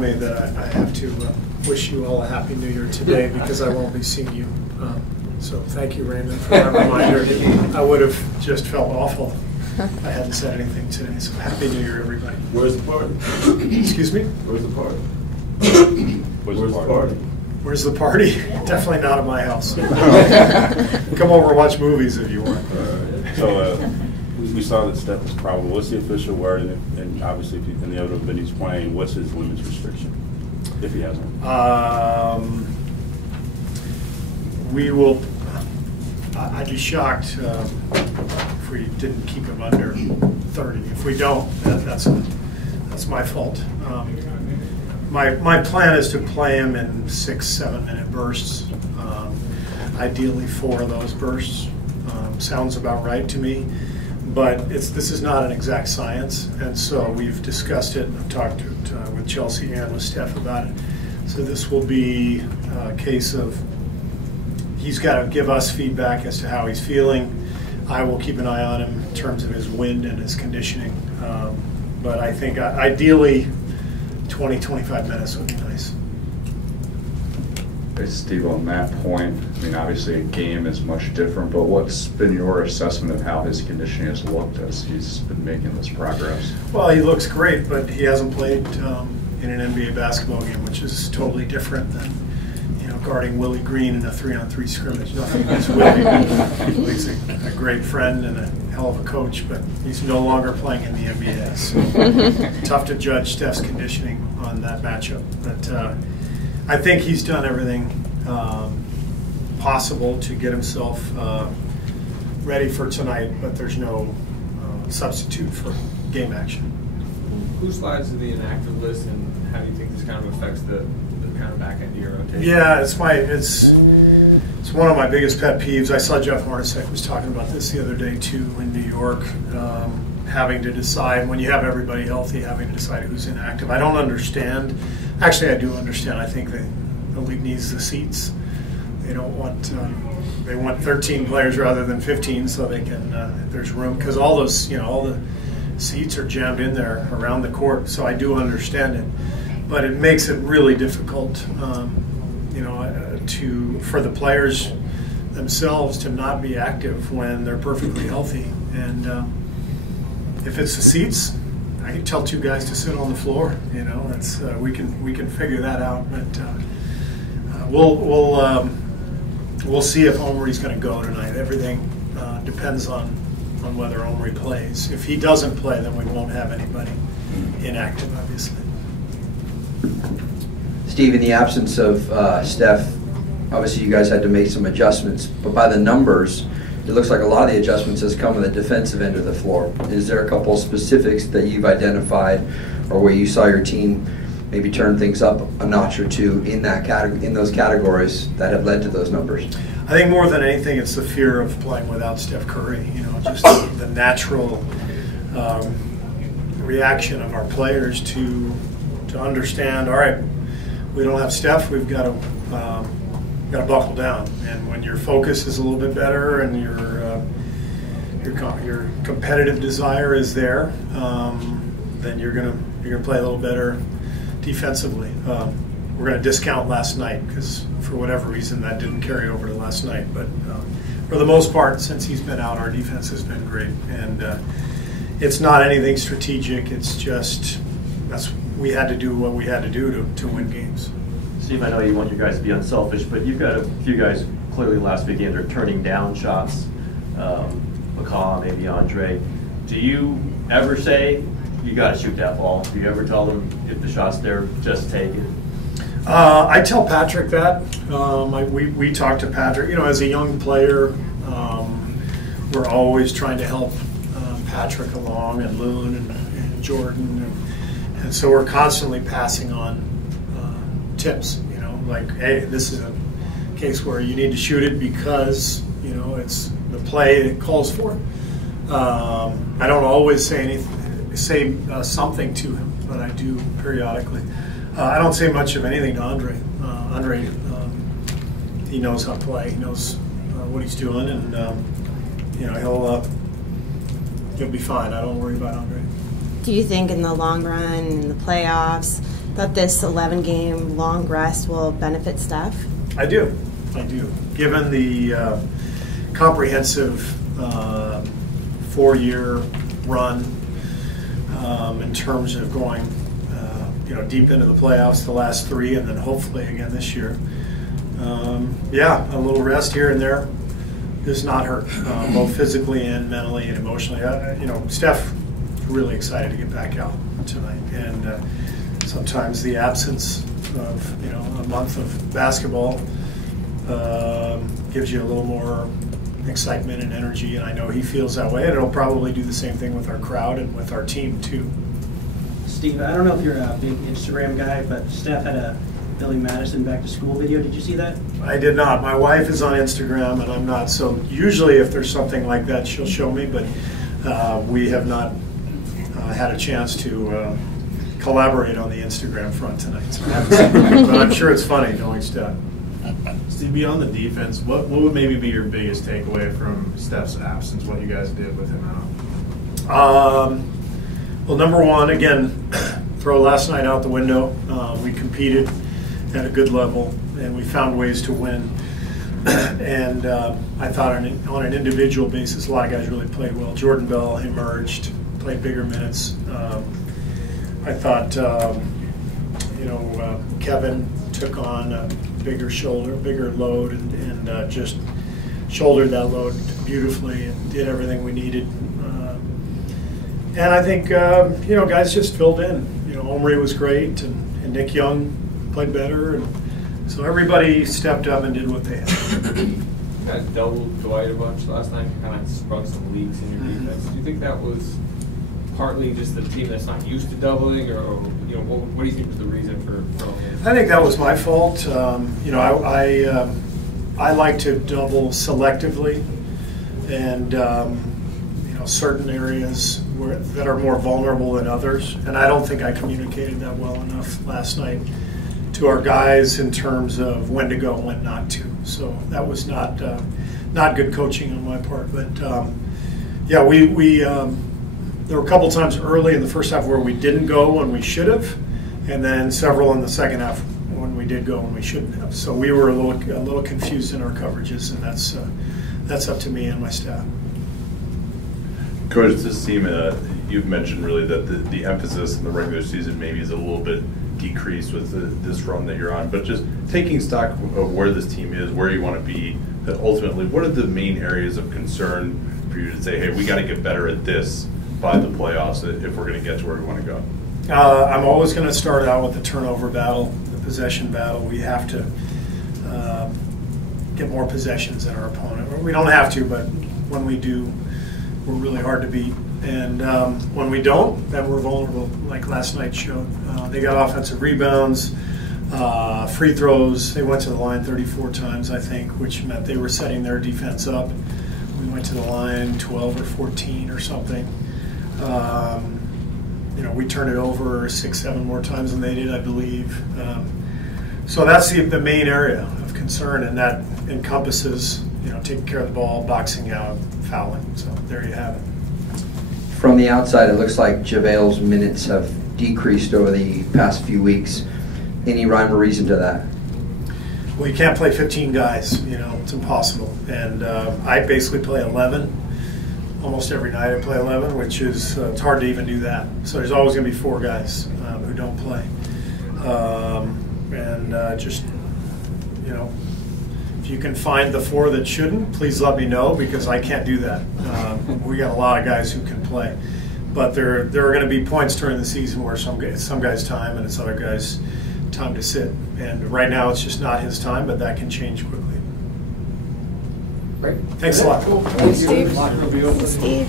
me that I have to wish you all a Happy New Year today because I won't be seeing you. So thank you, Raymond, for that reminder. I would have just felt awful if I hadn't said anything today. So Happy New Year, everybody. Where's the party? Excuse me? Where's the party? Where's the party? Where's the party? Definitely not at my house. Come over and watch movies if you want. So we saw that Steph is probable. What's the official word? And obviously, if in the event he's playing, what's his limits restriction, if he has one? We will. I'd be shocked if we didn't keep him under 30. If we don't, that's my fault. My plan is to play him in 6-7 minute bursts. Ideally, 4 of those bursts. Sounds about right to me. But this is not an exact science, and so we've discussed it. I've talked with Chelsea and with Steph about it. So this will be a case of he's got to give us feedback as to how he's feeling. I will keep an eye on him in terms of his wind and his conditioning. But I think ideally 20-25 minutes would be nice. Hey, Steve, on that point, I mean, obviously a game is much different, but what's been your assessment of how his conditioning has looked as he's been making this progress? Well, he looks great, but he hasn't played in an NBA basketball game, which is totally different than guarding Willie Green in a 3-on-3 scrimmage. Nothing against Willie. He's a great friend and a hell of a coach, but he's no longer playing in the NBA. So tough to judge Steph's conditioning on that matchup. But I think he's done everything possible to get himself ready for tonight, but there's no substitute for game action. Who slides to the inactive list, and how do you think this kind of affects the kind of back end of your rotation? Yeah, it's one of my biggest pet peeves. I saw Jeff Hornacek was talking about this the other day too in New York, having to decide when you have everybody healthy, having to decide who's inactive. I don't understand. Actually, I do understand. I think the league needs the seats. They don't want. They want 13 players rather than 15, so they can. There's room because all those, all the seats are jammed in there around the court. So I do understand it, but it makes it really difficult, for the players themselves to not be active when they're perfectly healthy. And if it's the seats, I can tell 2 guys to sit on the floor. That's we can figure that out. But we'll see if Omri's going to go tonight. Everything depends on whether Omri plays. If he doesn't play, then we won't have anybody inactive, obviously. Steve, in the absence of Steph, obviously you guys had to make some adjustments, but by the numbers, it looks like a lot of the adjustments has come on the defensive end of the floor. Is there a couple of specifics that you've identified or where you saw your team maybe turn things up a notch or two in those categories that have led to those numbers? I think more than anything, it's the fear of playing without Steph Curry. Just the natural reaction of our players to understand. All right, we don't have Steph. We've got to buckle down. And when your focus is a little bit better and your competitive desire is there, then you're gonna play a little better defensively. We're going to discount last night because for whatever reason that didn't carry over to last night. But for the most part, since he's been out, our defense has been great. And it's not anything strategic. It's just we had to do what we had to do to win games. Steve, I know you want your guys to be unselfish, but you've got a few guys clearly last week games are turning down shots. McCaw, maybe Andre. Do you ever say, you got to shoot that ball? Do you ever tell them if the shot's there, just take it? I tell Patrick that. We talk to Patrick. As a young player, we're always trying to help Patrick along, and Loon and Jordan, and so we're constantly passing on tips. Like, hey, this is a case where you need to shoot it because it's the play it calls for. I don't always say something to him, but I do periodically. I don't say much of anything to Andre. Andre, he knows how to play. He knows what he's doing, and he'll be fine. I don't worry about Andre. Do you think in the long run, in the playoffs, that this 11-game long rest will benefit Steph? I do. Given the comprehensive 4-year run in terms of going deep into the playoffs, the last 3, and then hopefully again this year. A little rest here and there does not hurt, both physically and mentally and emotionally. Steph really excited to get back out tonight, and sometimes the absence of a month of basketball gives you a little more excitement and energy, and I know he feels that way, and it'll probably do the same thing with our crowd and with our team too. Steve, I don't know if you're a big Instagram guy, but Steph had a Billy Madison back to school video. Did you see that? I did not. My wife is on Instagram and I'm not, so usually if there's something like that she'll show me, but we have not had a chance to collaborate on the Instagram front tonight, so I haven't seen it, but I'm sure it's funny knowing Steph. Steve, beyond the defense, what would maybe be your biggest takeaway from Steph's absence, what you guys did with him out? Well, number one, again, throw last night out the window. We competed at a good level, and we found ways to win. And I thought on an individual basis, a lot of guys really played well. Jordan Bell emerged, played bigger minutes. I thought, Kevin took on a bigger load, and just shouldered that load beautifully and did everything we needed. And I think, guys just filled in. Omri was great, and Nick Young played better, and so everybody stepped up and did what they had. You guys doubled Dwight a bunch last night, kind of sprung some leaks in your defense. Do you think that was partly just the team that's not used to doubling, or what do you think was the reason for throwing it? I think that was my fault. I like to double selectively, and certain areas that are more vulnerable than others, and I don't think I communicated that well enough last night to our guys in terms of when to go and when not to. So that was not good coaching on my part. But we there were a couple times early in the first half where we didn't go when we should have, and then several in the second half when we did go when we shouldn't have. So we were a little confused in our coverages, and that's up to me and my staff. Coach, this team, you've mentioned really that the emphasis in the regular season maybe is a little bit decreased with this run that you're on, but just taking stock of where this team is, where you want to be, that ultimately, what are the main areas of concern for you to say, hey, we got to get better at this by the playoffs if we're going to get to where we want to go? I'm always going to start out with the turnover battle, the possession battle. We have to get more possessions than our opponent. We don't have to, but when we do, we're really hard to beat. And when we don't, then we're vulnerable, like last night showed. They got offensive rebounds, free throws. They went to the line 34 times, I think, which meant they were setting their defense up. We went to the line 12 or 14 or something. We turned it over 6-7 more times than they did, I believe. So that's the main area of concern, and that encompasses taking care of the ball, boxing out, fouling. So there you have it. From the outside, it looks like JaVale's minutes have decreased over the past few weeks. Any rhyme or reason to that? Well, you can't play 15 guys. It's impossible. And I basically play 11. Almost every night I play 11, which is it's hard to even do that. So there's always going to be 4 guys who don't play. If you can find the 4 that shouldn't, please let me know, because I can't do that. We got a lot of guys who can play, but there are going to be points during the season where some guys' time and it's other guys' time to sit. And right now it's just not his time, but that can change quickly. Great. Thanks a lot. Thanks, Steve. Locker room be open. Steve.